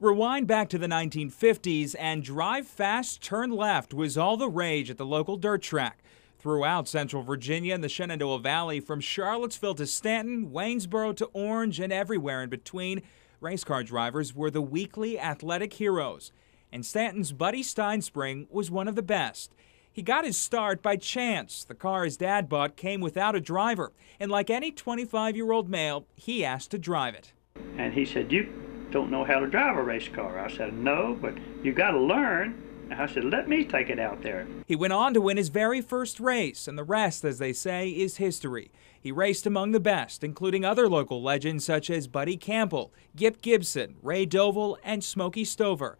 Rewind back to the 1950s and drive fast, turn left was all the rage at the local dirt track. Throughout central Virginia and the Shenandoah Valley, from Charlottesville to Staunton, Waynesboro to Orange, and everywhere in between, race car drivers were the weekly athletic heroes. And Staunton's Buddy Stinsprings was one of the best. He got his start by chance. The car his dad bought came without a driver, and like any 25-year-old male, he asked to drive it. And he said, "You don't know how to drive a race car." I said, "No, but you got to learn." I said, "Let me take it out there." He went on to win his very first race, and the rest, as they say, is history. He raced among the best, including other local legends such as Buddy Campbell, Gip Gibson, Ray Doval, and Smokey Stover.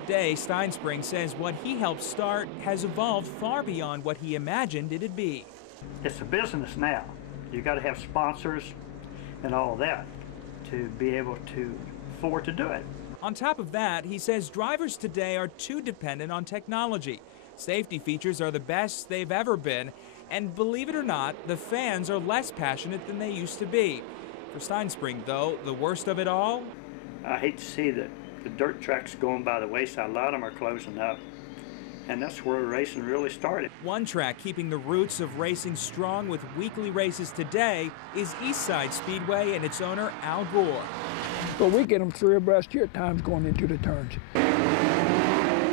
Today, Stinsprings says what he helped start has evolved far beyond what he imagined it'd be. It's a business now. You got to have sponsors and all that to be able to afford to do it. On top of that, he says drivers today are too dependent on technology. Safety features are the best they've ever been, and believe it or not, the fans are less passionate than they used to be. For Stinsprings, though, the worst of it all? I hate to see the dirt tracks going by the wayside. A lot of them are closing up, and that's where racing really started. One track keeping the roots of racing strong with weekly races today is Eastside Speedway and its owner, Al Gore. But we get them 3 abreast here at times going into the turns.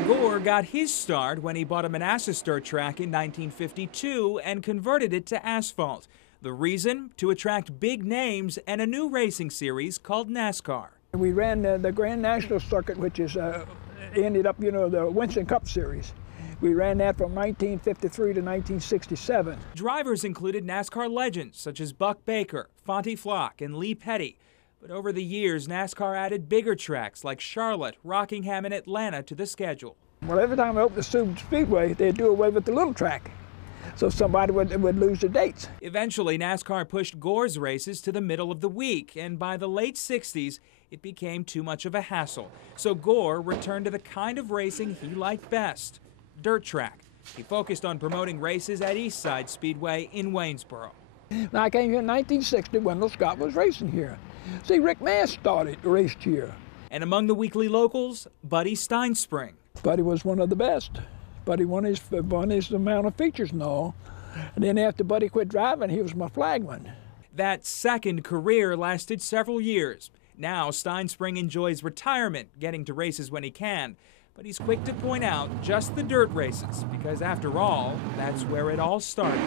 Gore got his start when he bought a Manassas dirt track in 1952 and converted it to asphalt. The reason? To attract big names and a new racing series called NASCAR. We ran the Grand National Circuit, which is ended up, the Winston Cup Series. We ran that from 1953 to 1967. Drivers included NASCAR legends such as Buck Baker, Fonty Flock, and Lee Petty. But over the years, NASCAR added bigger tracks like Charlotte, Rockingham, and Atlanta to the schedule. Well, every time I opened the Super Speedway, they'd do away with the little track, so somebody would lose the dates. Eventually, NASCAR pushed Gore's races to the middle of the week, and by the late 60s, it became too much of a hassle. So Gore returned to the kind of racing he liked best, dirt track. He focused on promoting races at Eastside Speedway in Waynesboro. Now, I came here in 1960 when Wendell Scott was racing here. See, Rick Mass raced here. And among the weekly locals, Buddy Stinsprings. Buddy was one of the best. Buddy won his amount of features and all. And then after Buddy quit driving, he was my flagman. That second career lasted several years. Now, Stinsprings enjoys retirement, getting to races when he can. But he's quick to point out just the dirt races, because after all, that's where it all started.